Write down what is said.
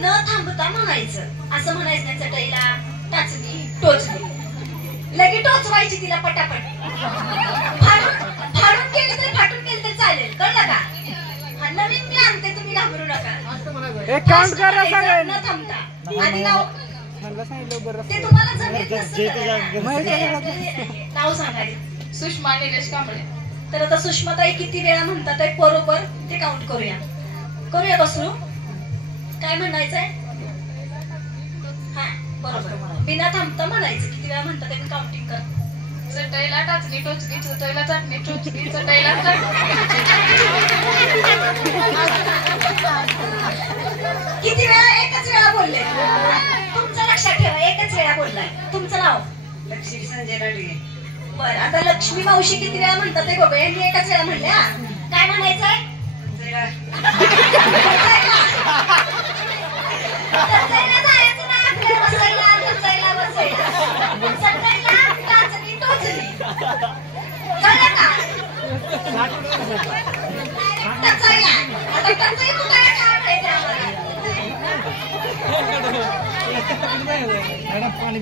न थांबता म्हणायचं. असं म्हणायचं नाही चटईला टाचणी टोचली लगे टोचवायची तिला पटापट. फाडून केलं तरी फाटून केलं तरी चालेल. कळलं का? हा नवीन मी आणते तुम्ही घाबरू नका. एक काउंट करा सगळे न थांबता आधी नाव ते तुम्हाला जमेल नाव सांगायचं. सुषमा निलेश कांबळे. तर आता सुषमाताई किती वेळा म्हणतात आहे बरोबर ते काउंट करूया का सुरू? काय म्हणायचंय? हा बरोबर बिना थांबता म्हणायचं. किती वेळा म्हणतात आहे काउंटिंग कर. चटईला टाचणी टोचली चटईला चटणी टोचली चटईला किती वेळा? एकच वेळा बोलले. तुमचं लक्षात ठेवा एकच वेळा बोललाय. तुमचं नाव? लक्ष्मी संजय राडगे. बरं आता लक्ष्मी मावशी किती वेळा म्हणतात ते बघूया. यांनी एकच वेळा म्हणल्या. काय म्हणायचंय? पाणी